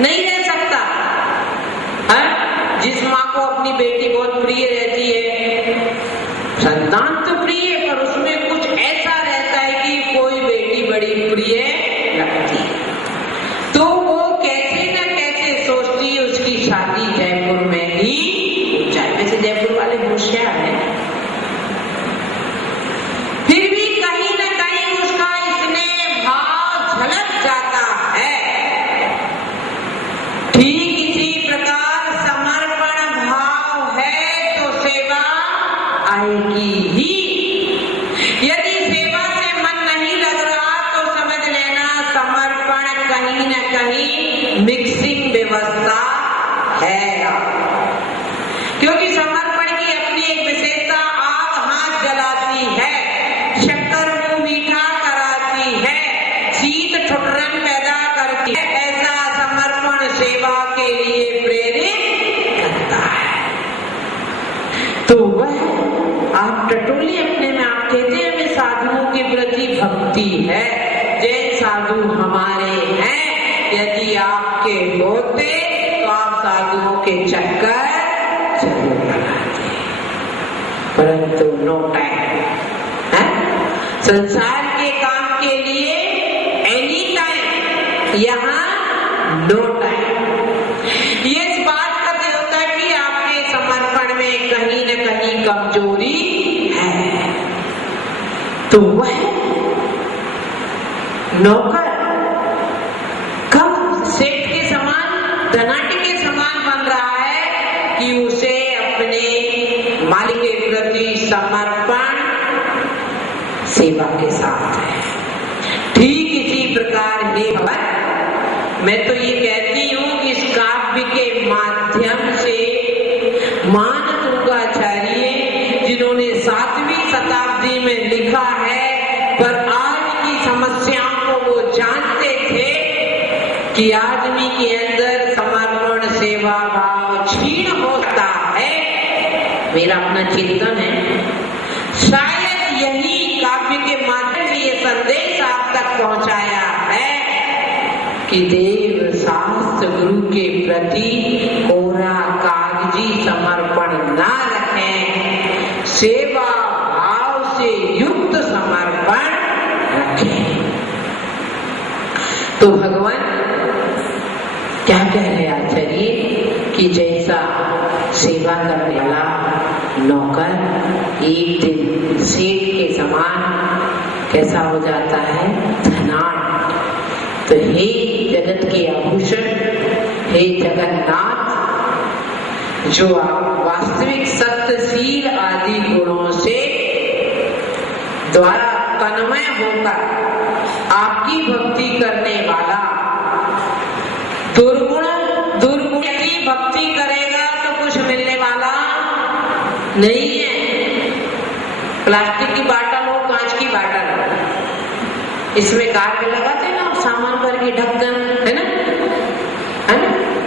नहीं रह सकता है? जिस माँ को अपनी बेटी बहुत प्रिय रहती है, संतान तो प्रिय है, पर उसमें कुछ ऐसा रहता है कि कोई बेटी बड़ी प्रिय लगती है, तो वो कैसे न कैसे सोचती है उसकी शादी जयपुर में ही हो जाए। वैसे जयपुर वाले होशियार हैं, फिर भी कहीं न कहीं उसका इसमें भाव झलक जाता है। ठीक इसी प्रकार समर्पण भाव है तो सेवा आएगी ही। यदि सेवा से मन नहीं लग रहा तो समझ लेना समर्पण कहीं न कहीं मिक्सिंग व्यवस्था है, क्योंकि समर्पण की अपनी एक विशेषता, आग हाथ जलाती है, शक्कर मुंह मीठा कराती है, शीत ठुठरन पैदा करती है, ऐसा समर्पण सेवा के लिए प्रेरित करता है। तो वह आप टटोली अपने में आप कहते हैं हमें साधुओं के प्रति भक्ति है, जैन साधु हमारे हैं, यदि आपके होते तो आप साधुओं के चक्कर जरूर लगाते, परंतु नो टाइम है। संसार के काम के लिए एनी टाइम, यहाँ नो टाइम। ये इस बात का देवता कि आपके समर्पण में कहीं न कहीं कमजोरी है। तो वह नौकर कब सेठ के समान, धनाढ्य के समान बन रहा है कि उसे अपने मालिक के प्रति समर्पण सेवा के साथ है। ठीक इसी प्रकार हे भगवान, मैं तो ये कहती हूँ कि इस काव्य के माध्यम से मान तुंगाचार्य जिन्होंने 7वीं शताब्दी में लिखा है, पर आज की समस्याओं को वो जानते थे कि आदमी के अंदर समर्पण सेवा भाव क्षीण होता है। मेरा अपना चिंतन है, शायद यही काव्य के माध्यम से ये संदेश आप तक पहुंचाया है कि देव शास्त्र गुरु के प्रति कोरा कागजी समर्पण ना रखें, सेवा भाव से युक्त समर्पण रखें। तो भगवान क्या कह रहे आचार्य कि जैसा सेवा करने वाला नौकर एक दिन सेठ के समान कैसा हो जाता है, धनाढ्य। तो हे जगत के आभूषण, हे जगन्नाथ, जो आप वास्तविक सत्यशील आदि गुणों से द्वारा तन्मय होकर आपकी भक्ति करने वाला, दुर्गुण की भक्ति करेगा तो कुछ मिलने वाला नहीं है। प्लास्टिक की बाटल हो, कांच की बाटल हो, इसमें कार्ड लगाते ना सामान भर के ढक्कन, है ना,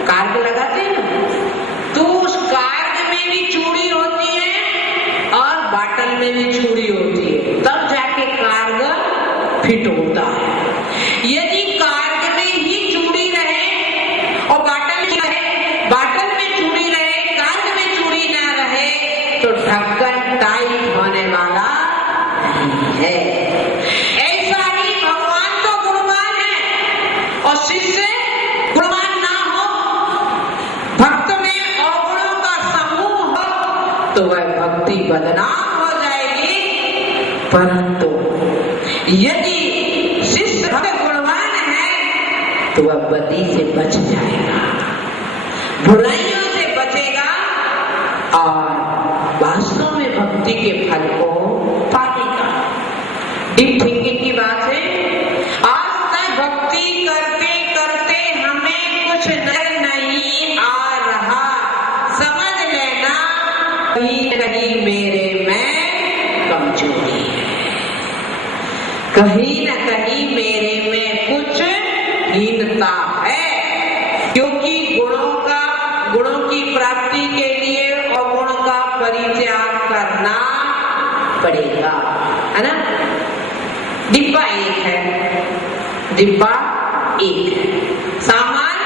कार्ड लगाते हैं ना, तो उस कार्ड में भी चूड़ी होती है और बाटल में भी चूड़ी होती है, तब जाके कार्ड फिट होता है। यदि कार्ड में ही चूड़ी रहे और बाटल में चूड़ी रहे, कार्ड में चूड़ी ना रहे, तो ढक्कन टाइट होने वाला नहीं है। ऐसा ही भगवान तो गुणवान है और शिष्य गुणवान ना हो, भक्त में अवगुणों का समूह हो, तो वह भक्ति बदनाम हो जाएगी। परंतु यदि शिष्य भक्त गुणवान है तो वह बदी से बच जाएगा, बुराइयों से बचेगा और वास्तव में भक्ति के फल को पाएगा। डीप थिंकिंग की बात है। आज तक भक्ति करते करते हमें कुछ नजर नहीं आ रहा, समझ लेना कहीं कहीं मेरे में कमजोरी है, कहीं न कहीं मेरे में कुछ हीनता है, क्योंकि गुणों की प्राप्ति के लिए अवगुण का परित्याग करना पड़ेगा, है ना। डिब्बा एक है, सामान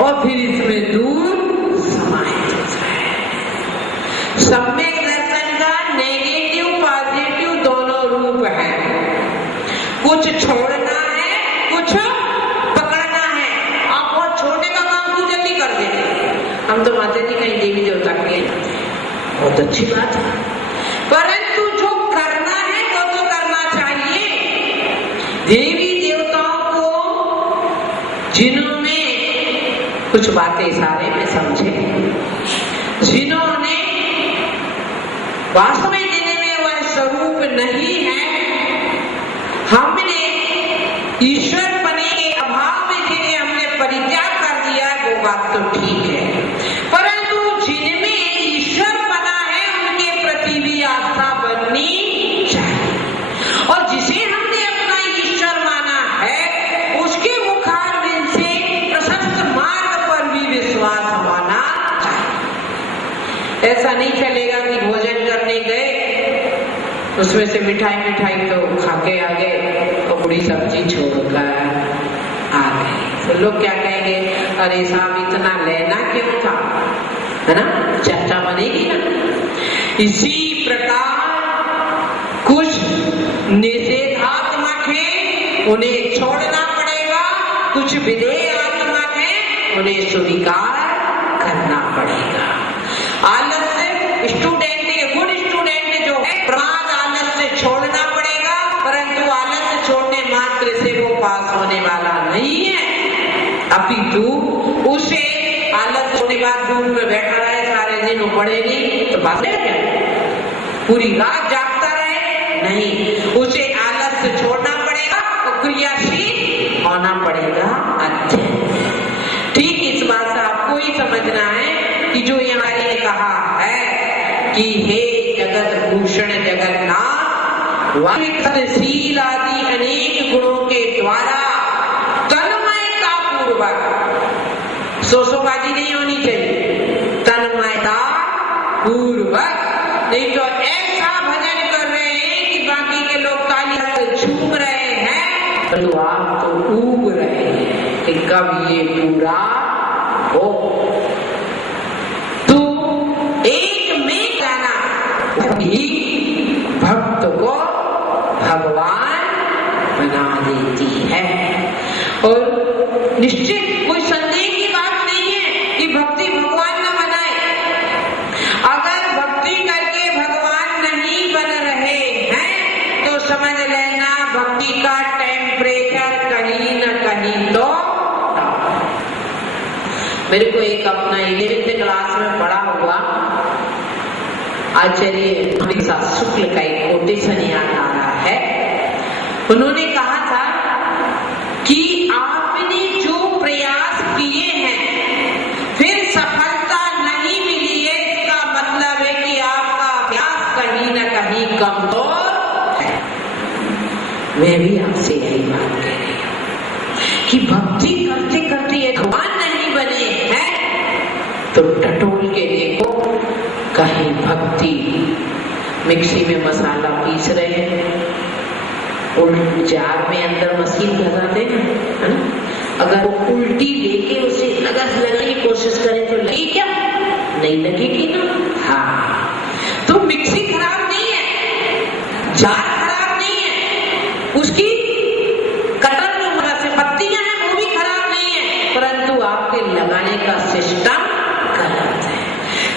और फिर इसमें दूर समाहित हो जाए। सम्यक दर्शन का नेगेटिव पॉजिटिव दोनों रूप है। कुछ छोड़ना है, कुछ पकड़ना है। आप बहुत छोड़ने का काम क्यों जल्दी कर देते? हम तो माता जी कहीं देवी देवता के, बहुत अच्छी बात है, परंतु जो करना है वो तो करना चाहिए। देवी देवताओं को जिन्होंने कुछ बातें इशारे में समझे, जिन्होंने वास्तव में जिनमें वह स्वरूप नहीं है, हमने ईश्वर बने के अभाव में जिन्हें हमने परित्याग कर दिया, वो बात तो ठीक है, परंतु जिनमें ईश्वर बना है उनके प्रति भी आस्था बननी चाहिए। और जिसे हमने अपना ईश्वर माना है उसके मुखारविंद से प्रशस्त मार्ग पर भी विश्वास होना चाहिए। ऐसा नहीं चलेगा कि भोजन करने गए, उसमें से मिठाई तो खा के आ गए और पूरी सब्जी छोड़कर आ गए, तो लोग क्या कहेंगे, अरे साहब इतना लेना क्यों था, है ना, चर्चा बनेगी ना। इसी प्रकार कुछ निषेधात्मक है, उन्हें छोड़ना पड़ेगा, कुछ विधेयात्मक है, उन्हें स्वीकार करना पड़ेगा। आलस्य स्टूडेंट, गुड स्टूडेंट जो है, प्रमाद आलस्य छोड़ना पड़ेगा, परंतु आलस्य छोड़ने मात्र से वो पास होने वाला नहीं है, अपितु उसे आलस्य छोड़ने के बाद रूम में बैठा रहे सारे दिन, पढ़े नहीं तो बात क्या, पूरी रात जागता रहे, नहीं, उसे आलस्य छोड़ना पड़ेगा और क्रियाशील होना पड़ेगा। अध्ययन। ठीक इस बात से आपको ही समझना है कि जो यहाँ ने कहा है कि हे जगत भूषण जगन्नाथ, विकसनशील आदि अनेक गुणों के द्वारा तन्मयता पूर्वक, सोसोबाजी नहीं होनी चाहिए, तन्मयता पूर्वक, नहीं तो ऐसा भजन कर रहे हैं कि बाकी के लोग ताली झूम रहे हैं, तो आप तो ऊब रहे हैं कि कब ये पूरा हो। तो एक में जाना ही भक्त को भगवान बना देती है। और निश्चित कोई संदेह की बात नहीं है कि भक्ति भगवान न बनाए। अगर भक्ति करके भगवान नहीं बन रहे हैं तो समझ लेना भक्ति का टेम्परेचर कहीं न कहीं तो। मेरे को एक अपना 11th क्लास में पढ़ा हुआ आचार्य शुक्ल का एक कोटेशन याद आ रहा है। उन्होंने कहा था कि आपने जो प्रयास किए हैं फिर सफलता नहीं मिली है, इसका मतलब है कि आपका अभ्यास कहीं न कहीं कमजोर है। मैं भी आपसे यही बात कह रही हूँ कि भक्ति करते करते भगवान नहीं बने हैं तो टटोल के देखो, कहीं भक्ति मिक्सी में मसाला पीस रहे हैं, जार में अंदर मशीन घसाते हैं, है ना, अगर वो उल्टी लेके उसे लगाने की कोशिश करें तो लगी क्या, नहीं लगेगी ना। हाँ, तो मिक्सी खराब नहीं है, जार खराब नहीं है, उसकी कटर जो से पत्तियां हैं वो भी खराब नहीं है, परंतु आपके लगाने का सिस्टम गलत है।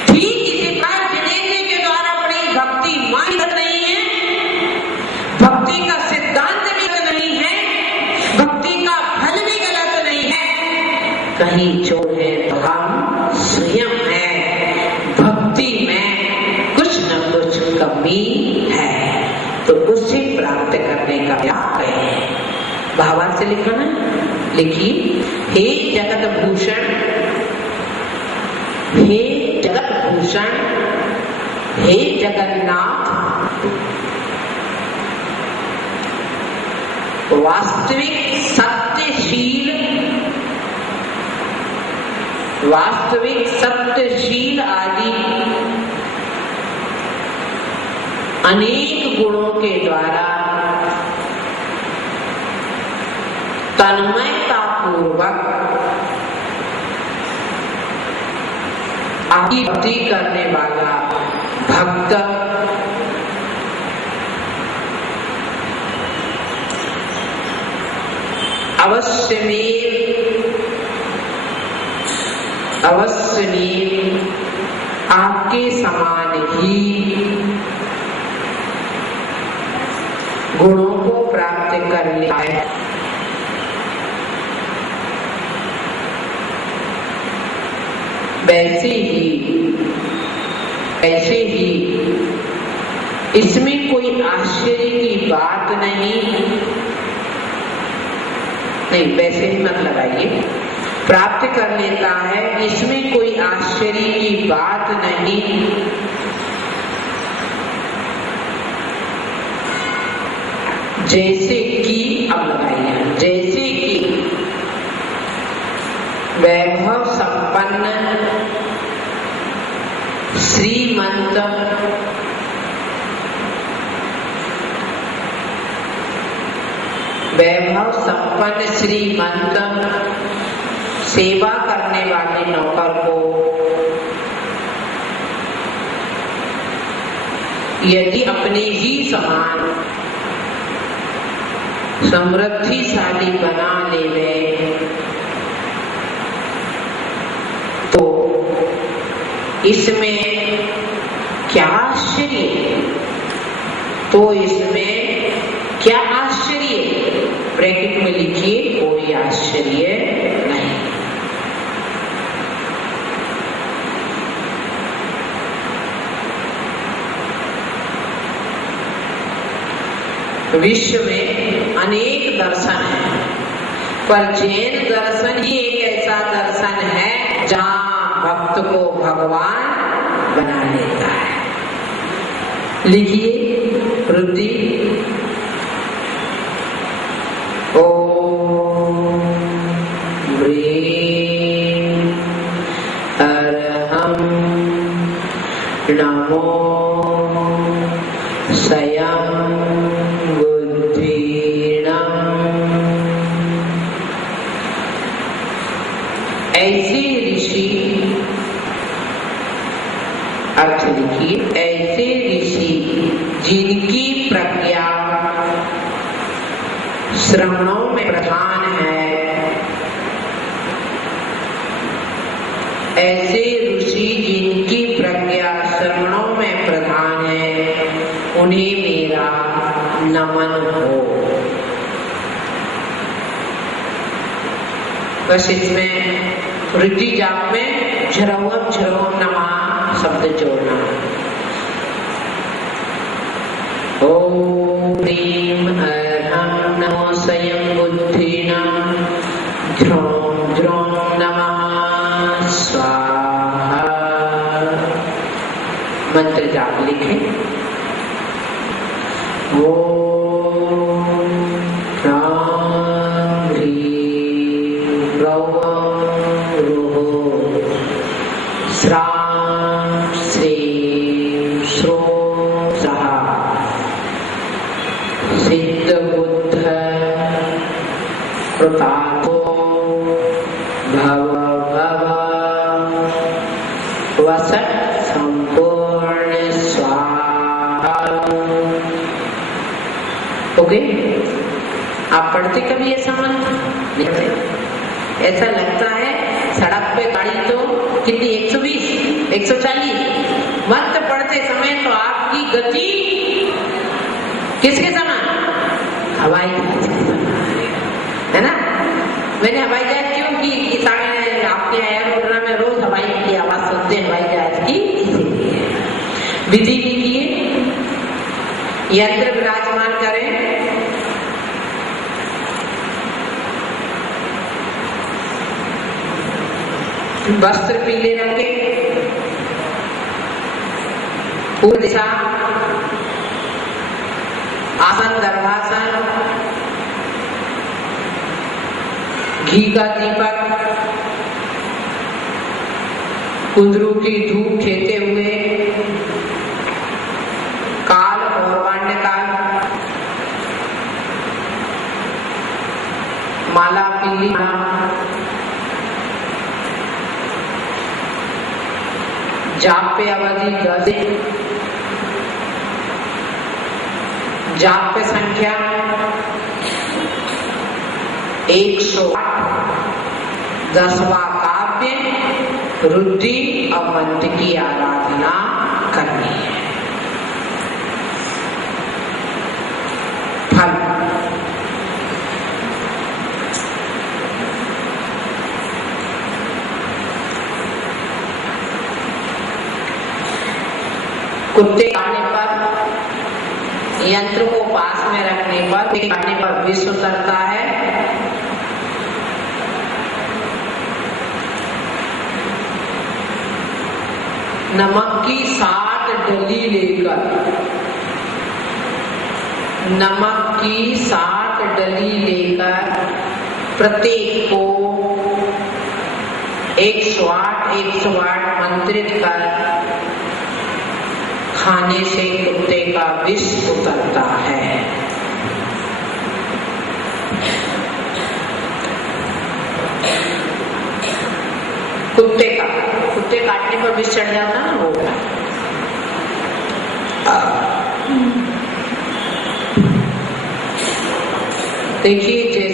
ठीक इसी प्रकार विनय के द्वारा अपनी भक्ति मान नहीं है, भक्ति का सिद्धांत भी नहीं है, भक्ति का फल भी गलत नहीं है, कहीं जो है तो हम स्वयं है, भक्ति में कुछ न कुछ कमी है, तो उसे प्राप्त करने का प्रयास करें। भावार्थ से लिखा ना, लिखिए, हे जगत भूषण, हे जगत भूषण, हे जगन्नाथ, वास्तविक सत्यशील, वास्तविक सत्यशील आदि अनेक गुणों के द्वारा तन्मयता पूर्वक आपकी भक्ति करने वाला भक्त अवश्य में आपके समान ही गुणों को प्राप्त कर लिया है। वैसे ही इसमें कोई आश्चर्य की बात नहीं, वैसे ही मत लगाइए, प्राप्त कर लेता है, इसमें कोई आश्चर्य की बात नहीं। जैसे कि, अब लगाइए, जैसे कि वैभव संपन्न श्रीमंत सेवा करने वाले नौकर को यदि अपने ही समान समृद्धिशाली बना ले तो इसमें क्या आश्चर्य, ब्रैकेट में लिखिए, कोई आश्चर्य नहीं। विश्व में अनेक दर्शन हैं, पर जैन दर्शन ही एक ऐसा दर्शन है जहां भक्त को भगवान बना लेता है। लिखिए रुद्धि, ओम ह्रीं अरहं नमो स्वयं बुद्धिनम्। ऐसे ऋषि, अर्थ लिखिए, ऐसे ऋषि जिनकी प्रज्ञा श्रवणों में प्रधान है, ऐसे ऋषि जिनकी प्रज्ञा श्रवणों में प्रधान है, उन्हें मेरा नमन हो। बस इसमें रुद्धि जाप में झरवम झरवम नमः शब्द जोड़ना है। ओम ह्रीं अरहं नमो स्वयं बुद्धिनम् ध्रों ध्रों नमः स्वाहा। मंत्र जाप लिखें। ओम ह्रां ह्रीं ह्रौं ह्रुः स्रां स्रीं स्रों सः सिद्धबुद्ध कृतार्थो भव भव वसत् संपूर्ण स्वाहा। ओके, आप पढ़ते कभी ऐसा मंत्र? ऐसा लगता है सड़क पे गाड़ी तो कितनी 120, 140, मंत्र पढ़ते समय तो आपकी गति किसके समान? हवाई जहाज के समान, है ना? मैंने हवाई जहाज क्यों की? सारे आपके एयरपोर्ट में रोज हवाई की आवाज सुनते हैं, हवाई जहाज की, इसीलिए विधि लिखिए, यंत्र विराजमान करें। वस्त्र पीले रंग के, पूर्व दिशा, आसन गर्भासन, घी का दीपक, कुंदरू की धूप खेते हुए, काल और वाण्य काल, माला पीली, जाप पे अवधि 10 दिन, जाप पे संख्या 108, 10वां काव्य रुद्धि और मंत्र की आराधना करनी है। फल कुत्ते काटने पर, यंत्र को पास में रखने पर, काटने पर विष उतरता है। नमक की 60 डली लेकर, नमक की 60 डली लेकर प्रत्येक को 108 मंत्रित कर खाने से कुत्ते का विष उतरता है। कुत्ते काटने पर विष चढ़ जाता ना वो। देखिए जैसे